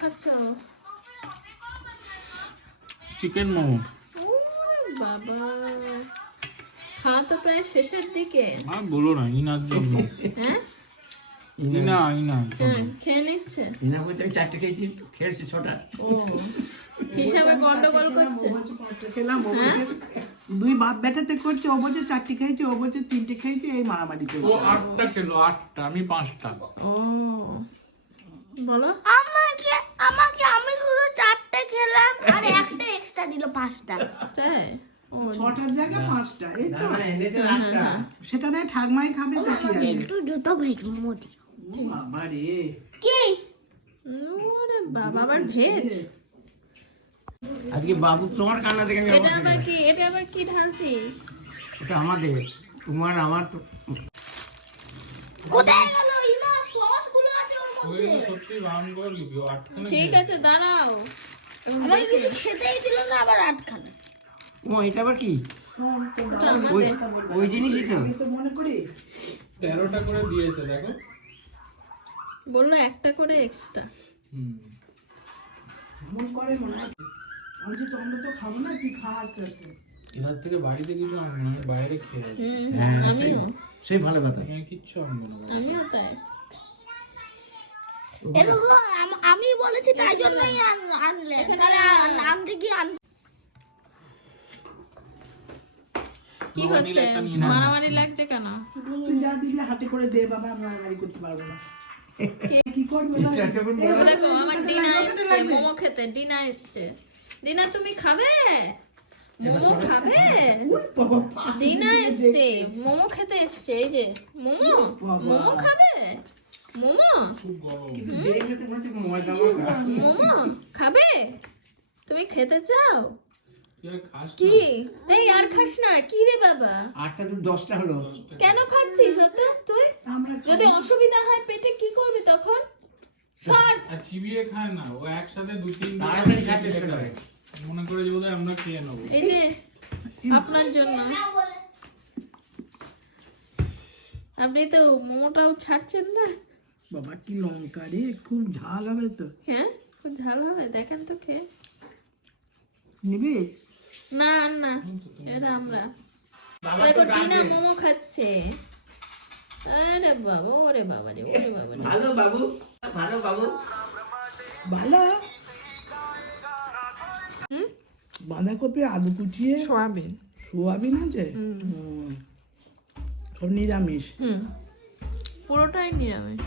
খাচ্ছো? চিকেন মোমো। ও বাবা, খাওয়া তো প্রায় শেষের দিকে। আর বলো না, ইনার জন্য। হ্যাঁ ইনা হ্যাঁ, খেয়ে নিচ্ছে। ইনা বলতে আমি 4টে খেয়েছি, খেয়েছি 6টা। ও হিসাবে গন্ডগোল করছে। খেলাম, ও হ্যাঁ? বলছে দুই বাপ বেটাতে করছে, ও বলছে 4টে খেয়েছে, ও বলছে 3টে খেয়েছে, এই মারামারি ও চলছে। 8টা খেলো, 8টা, আমি 5টা। ও বলো। আমাকে আমি শুধু 4টে খেলাম আর একটা এক্সট্রা দিল 5টা। তাই? ও 6টার জায়গায় 5টা, এই না তো। না, এনেছে হ্যাঁ, 8টা। হ্যাঁ। সেটা দেয় ঠাকমাই খাবে, তা কি আমাকে আছে? একটু জুতো ভেজ মোমো দিও। ও বাবা রে। কি? ওরে বাবা, আবার ভেজ। আজকে বাবু তোমার কান্না দেখে আমি এটা অবাক আবার হয়ে কি, এটা আবার কি ঢালছিস? গেলাম। এটা আমাদের, তোমার আমার তো কোথায় গেল ইনা? সসগুলো আছে ওর মধ্যে। ওই সত্যি রাউন্ড করে দিবি, 8টা না। ঠিক আছে, দাঁড়াও। আমাকে কিছু খেতেই দিল না, আবার আটখানা। ও এটা আবার কি? ওটা ওই আমাদের। ওই জিনিসই তো। আমি তো মনে করি 13টা করে দিয়েছে, দেখো। বললো একটা করে এক্সট্রা। মন করে মনে হয়। আমি যে তোমরা তো খাবো না, তুই খা আস্তে আস্তে। এবার থেকে বাড়িতে কিছু আনবো না, আমি বাইরে খেয়ে যাবো। হ্যাঁ, আমিও সেই ভালো কথা। আমি কিচ্ছু আনবো না বাবা। আমিও তাই। এরকম আমি বলেছি তাই জন্যই আনলে। তাহলে আনতে কি কি বাবা হচ্ছে? নিলে একটা নিয়ে নাও। মারামারি লাগছে কেন? তুই যা দিবি হাতে করে দে বাবা, আমি মারামারি করতে পারবো না। কি করবে এটা যখন এই ও দেখো, আমার ডিনা এসছে মোমো খেতে। ডিনা এসছে। ডিনা তুমি খাবে? মোমো খাবে? বাবা, ডিনা এসছে, মোমো খেতে এসছে। এই যে মোমো, বাবা। মোমো খাবে? মোমো, খুব গরম। দেখলে তো বলছি মজা মাখা। মোমো খাবে? তুমি খেতে চাও? তুই আর খাস না? কি এই আর খাস না? কি রে বাবা, 8টা তো 10টা হলো। 10টা। কেন খাচ্ছিস অত তুই? আমরা যদি অসুবিধা হয় পেটে, কি করবি তখন? সর। আর চিবিয়ে খায় না, ও একসাথে 2-3 তাড়াতাড়ি খাচ্ছে সেটা। মনে করে যে বোধহয় আমরা খেয়ে নেবো। এই যে আপনার জন্য। আপনি তো মোমোটাও ছাড়ছেন না। বাবা কি লঙ্কা রে, খুব ঝাল হবে তো। হ্যাঁ, খুব ঝাল হবে, দেখেন তো খেয়ে। নিবি? না না, এটা আমরা। দেখো টিনা মোমো খাচ্ছে। আরে বাবা, ওরে বাবা রে, ওরে বাবা রে। ভালো বাবু, ভালো বাবু। ভালো। হুম? বাঁধাকপি, আলু কুচিয়ে, সোয়াবিন। সোয়াবিন আছে। হুম। সব নিরামিষ। হুম, পুরোটাই নিরামিষ।